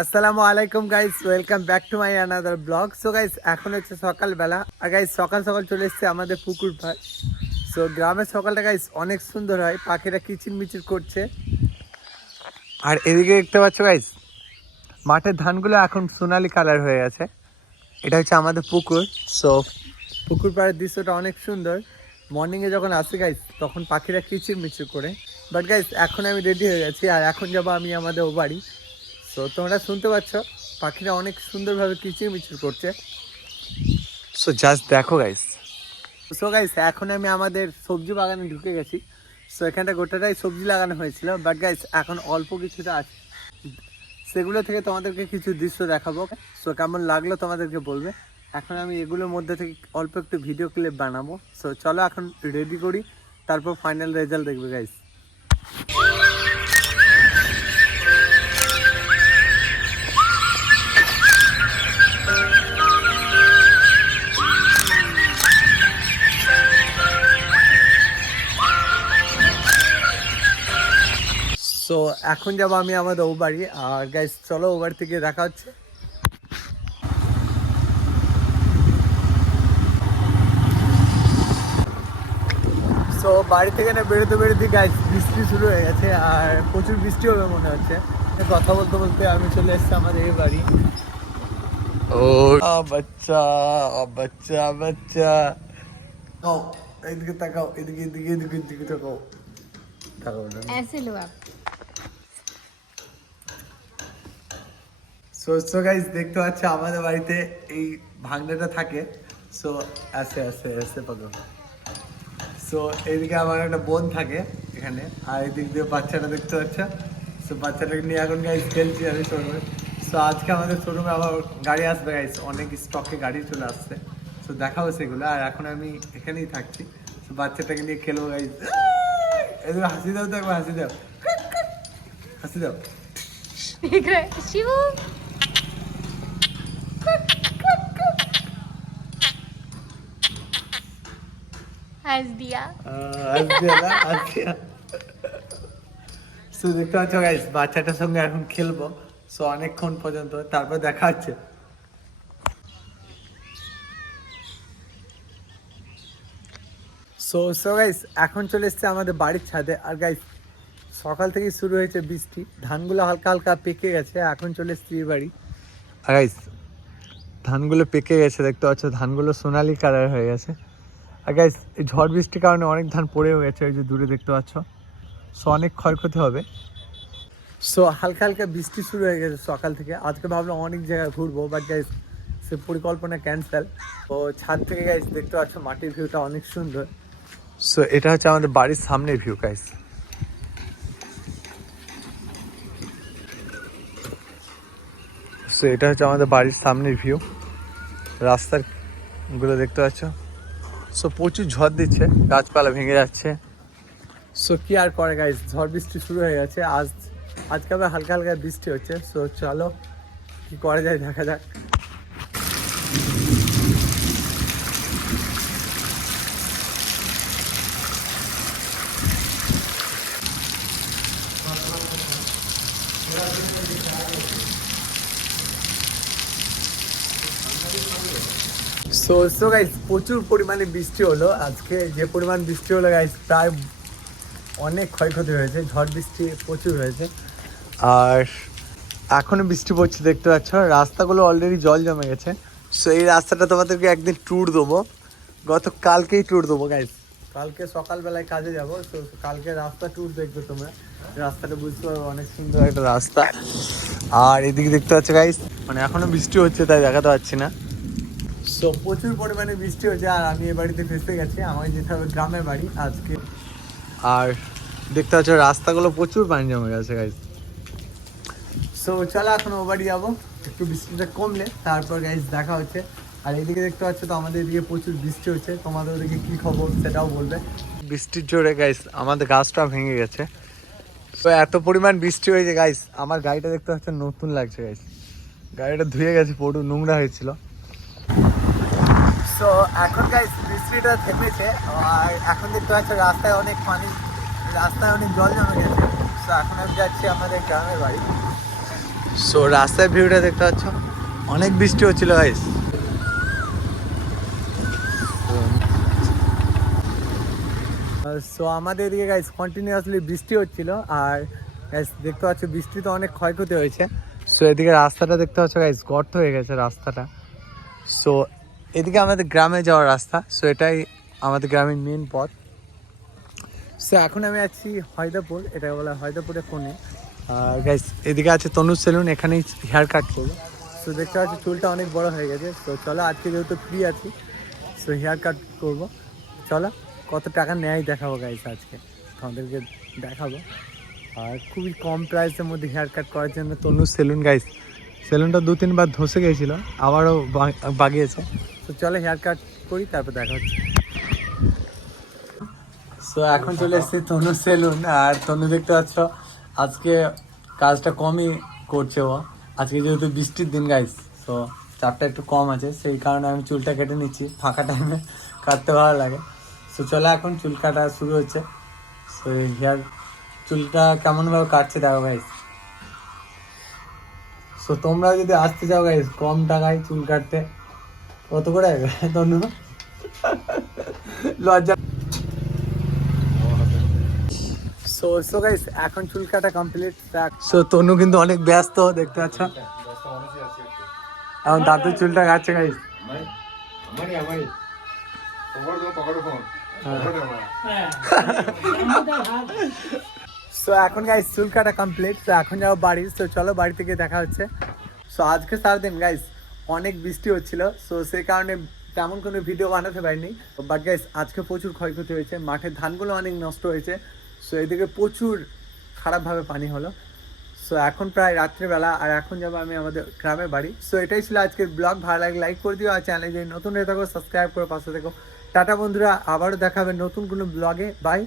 আসসালামু আলাইকুম guys, welcome back to my another blog. So guys, এখন হচ্ছে সকালবেলা আর গাইস সকাল সকাল চলে এসেছে আমাদের পুকুর পাড়। সো গ্রামের সকালটা গাইস অনেক সুন্দর হয়, পাখিরা কিচিরমিচির করছে। আর এদিকে দেখতে পাচ্ছ গাইস, মাঠের ধানগুলো এখন সোনালি কালার হয়ে গেছে। এটা হচ্ছে আমাদের পুকুর। সো পুকুর পাড়ের দৃশ্যটা অনেক সুন্দর। মর্নিংয়ে যখন আসি গাইস, তখন পাখিরা কিচিরমিচির করে। বাট গাইস, এখন আমি রেডি হয়ে গেছি আর এখন যাবো আমি আমাদের ও বাড়ি। তো তোমরা শুনতে পাচ্ছ পাখিরা অনেক সুন্দরভাবে কিচিরমিচির করছে। সো জাস্ট দেখো গাইস। সো গাইস, এখন আমি আমাদের সবজি বাগানে ঢুকে গেছি। সো এখানটা গোটাটাই সবজি লাগানো হয়েছিল, বাট গাইস এখন অল্প কিছুটা আছে, সেগুলো থেকে তোমাদেরকে কিছু দৃশ্য দেখাবো। সো কেমন লাগলো তোমাদেরকে বলবে। এখন আমি এগুলোর মধ্যে থেকে অল্প একটু ভিডিও ক্লিপ বানাবো। সো চলো এখন রেডি করি, তারপর ফাইনাল রেজাল্ট দেখবে গাইস। সো এখন যাবো আমি আমাদের ও বাড়ি। আর গাইস চলো ও বাড়ি থেকে দেখা হচ্ছে। সো বাড়ি থেকে না বেরোতে বেরোতে গাইস বৃষ্টি শুরু হয়ে গেছে আর প্রচুর বৃষ্টি হবে মনে হচ্ছে। কথা বলতে বলতে আমি চলে এসেছি আমাদের এই বাড়ি। ও বাচ্চা বাচ্চা বাচ্চা, তাকাও এদিকে, তাকাও এদিকে, এদিকে এদিকে এদিকে তাকাও, তাকাও না। ऐसे लो आप। সো গাইস, দেখতে পাচ্ছ আমাদের বাড়িতে এই ভাঙনাটা থাকে। সো আসে আসে আসে পাগল। সো এইদিকে আমার একটা বোন থাকে এখানে, আর এদিক দিয়ে বাচ্চাটা দেখতে পাচ্ছ। সো বাচ্চাটাকে নিয়ে এখন গাইস খেলছি আমি শোরুমে। সো আজকে আমাদের শোরুমে আবার গাড়ি আসবে গাইস, অনেক স্টকে গাড়ি চলে আসছে। সো দেখাবো সেগুলো। আর এখন আমি এখানেই থাকছি। সো বাচ্চাটাকে নিয়ে খেলবো গাইস। এদিকে হাসি দাও, তো একবার হাসি দাও, হাসি দাও। शिवू हंस दिया। সো দেখতে পাচ্ছ গাইস, বাচ্চাটার সঙ্গে এখন খেলবো। সো অনেকক্ষণ পর্যন্ত, তারপর দেখা হচ্ছে। সো গাইস, এখন চলে এসছে আমাদের বাড়ির ছাদে। আর গাইস সকাল থেকেই শুরু হয়েছে বৃষ্টি, ধানগুলো হালকা হালকা পেকে গেছে। এখন চলে এসছি এই বাড়ি। আর গাইস ধানগুলো পেকে গেছে, দেখতে পাচ্ছ ধানগুলো সোনালি কালার হয়ে গেছে। আর গাইস এই ঝড় বৃষ্টির কারণে অনেক ধান পড়েও গেছে, ওই যে দূরে দেখতে পাচ্ছ। সো অনেক ক্ষয়ক্ষতি হবে। সো হালকা হালকা বৃষ্টি শুরু হয়ে গেছে সকাল থেকে। আজকে ভাবলাম অনেক জায়গায় ঘুরবো, বাট গাইস সে পরিকল্পনা ক্যান্সেল। তো ছাদ থেকে গাইস দেখতে পাচ্ছ মাটির ভিউটা অনেক সুন্দর। সো এটা হচ্ছে আমাদের বাড়ির সামনের ভিউ গাইস। সো এটা হচ্ছে আমাদের বাড়ির সামনের ভিউ, রাস্তার গুলো দেখতে পাচ্ছ। সো প্রচুর ঝড় দিচ্ছে, গাছপালা ভেঙে যাচ্ছে। সো কি আর করে গাইস, ঝড় বৃষ্টি শুরু হয়ে গেছে। আজকে আবার হালকা হালকা বৃষ্টি হচ্ছে। সো চলো কি করা যায় দেখা যাক। সো গাইস প্রচুর পরিমাণে বৃষ্টি হলো আজকে। যে পরিমাণ বৃষ্টি হলো গাইস, প্রায় অনেক ক্ষয়ক্ষতি হয়েছে, ঝড় বৃষ্টি প্রচুর হয়েছে। আর এখনো বৃষ্টি পড়ছে দেখতে পাচ্ছ, রাস্তাগুলো অলরেডি জল জমে গেছে। সো এই রাস্তাটা তোমাদেরকে একদিন ট্যুর দেবো, কালকেই ট্যুর দেবো গাইস। কালকে সকালবেলায় কাজে যাবো। তো কালকে রাস্তা ট্যুর দেখবে তোমরা, রাস্তাটা বুঝতে পারবে, অনেক সুন্দর একটা রাস্তা। আর এদিকে দেখতে পাচ্ছ গাইস, মানে এখনো বৃষ্টি হচ্ছে তাই দেখাতে পাচ্ছি না। সো প্রচুর পরিমাণে বৃষ্টি হচ্ছে আর আমি এ বাড়িতে ফেসে গেছি। আমাকে যেতে হবে গ্রামের বাড়ি আজকে। আর দেখতে পাচ্ছ রাস্তাগুলো প্রচুর পানি জমে গেছে গাইস। সো চলো এখন ও বাড়ি যাবো, একটু বৃষ্টিটা কমলে তারপর গাইস দেখা হচ্ছে। আর এদিকে দেখতে পাচ্ছ তো আমাদের এদিকে প্রচুর বৃষ্টি হচ্ছে, তোমাদের ওদিকে কি খবর সেটাও বলবে। বৃষ্টির জোরে গাইস আমাদের গাছটা ভেঙে গেছে। তো এত পরিমাণ বৃষ্টি হয়েছে গাইস, আমার গাড়িটা দেখতে পাচ্ছ নতুন লাগছে গাইস। গাড়িটা ধুয়ে গেছে, পুরো নোংরা হয়েছিল। সো এখন গাইস বৃষ্টিটা থেমেছে আর এখন দেখতে পাচ্ছ রাস্তায় অনেক পানি, রাস্তায় অনেক জল জমে গেছে। সো এখন আমি যাচ্ছি আমাদের গ্রামের বাড়ি। সো রাস্তার ভিউটা দেখতে পাচ্ছ, অনেক বৃষ্টি হচ্ছিল গাইস। সো আমাদের এদিকে গাইস কন্টিনিউয়াসলি বৃষ্টি হচ্ছিল, আর গাইস দেখতে পাচ্ছ বৃষ্টিতে অনেক ক্ষয়ক্ষতি হয়েছে। সো এদিকে রাস্তাটা দেখতে পাচ্ছ গাইস, গর্ত হয়ে গেছে রাস্তাটা। সো এদিকে আমাদের গ্রামে যাওয়ার রাস্তা, সো এটাই আমাদের গ্রামের মেন পথ। সো এখন আমি আছি হয়দাপুর, এটাকে বলা হয় হয়দাপুরের কোণে। আর গাইস এদিকে আছে তনুজ সেলুন, এখানেই হেয়ার কাট করবো। সো দেখতে পাচ্ছি চুলটা অনেক বড় হয়ে গেছে। সো চলো আজকে যেহেতু ফ্রি আছি, সো হেয়ার কাট করবো। চলো কত টাকা নেয় দেখাবো গাইস, আজকে তোমাদেরকে দেখাবো। আর খুবই কম প্রাইসের মধ্যে হেয়ার কাট করার জন্য তনুজ সেলুন গাইস। সেলুনটা 2-3 বার ধসে গেছিল, আবারও বাগিয়েছে। তো চলো হেয়ার কাট করি, তারপর দেখা হচ্ছে। সো এখন চলে এসেছি তনু সেলুন, আর তনু দেখতে পাচ্ছ আজকে কাজটা কমই করছে ও। আজকে যেহেতু বৃষ্টির দিন গাইস, সো চাপটা একটু কম আছে, সেই কারণে আমি চুলটা কেটে নিচ্ছি, ফাঁকা টাইমে কাটতে ভালো লাগে। সো চলো এখন চুল কাটা শুরু হচ্ছে। সো হেয়ার চুলটা কেমনভাবে কাটছে দেখো গাইস। সো তোমরা যদি আসতে চাও গাইস কম টাকায় চুল কাটতে, কত করে তনু? লজ্জা। সো গাইস এখন চুল কাটা কমপ্লিট। সো তনু কিন্তু অনেক ব্যস্ত দেখতে পাচ্ছ, এখন দাদুর চুলটা কাটছে গাইস। সো এখন গাইস চুল কাটা কমপ্লিট, তো এখন যাবো বাড়ি। তো চলো বাড়ি থেকে দেখা হচ্ছে। সো আজকে সারাদিন গাইস অনেক বৃষ্টি হচ্ছিল, সো সেই কারণে তেমন কোনো ভিডিও বানাতে পারিনি। বাট গাইস আজকে প্রচুর ক্ষয়ক্ষতি হয়েছে, মাঠের ধানগুলো অনেক নষ্ট হয়েছে। সো এদিকে প্রচুর খারাপভাবে পানি হলো। সো এখন প্রায় রাত্রিবেলা, আর এখন যাবো আমি আমাদের গ্রামের বাড়ি। সো এটাই ছিল আজকের ব্লগ। ভালো লাগলে লাইক করে দিও, আর চ্যানেলে যদি নতুন হয়ে থাকো সাবস্ক্রাইব করে পাশে থেকো। টাটা বন্ধুরা, আবারও দেখাবে নতুন কোনো ব্লগে। বাই।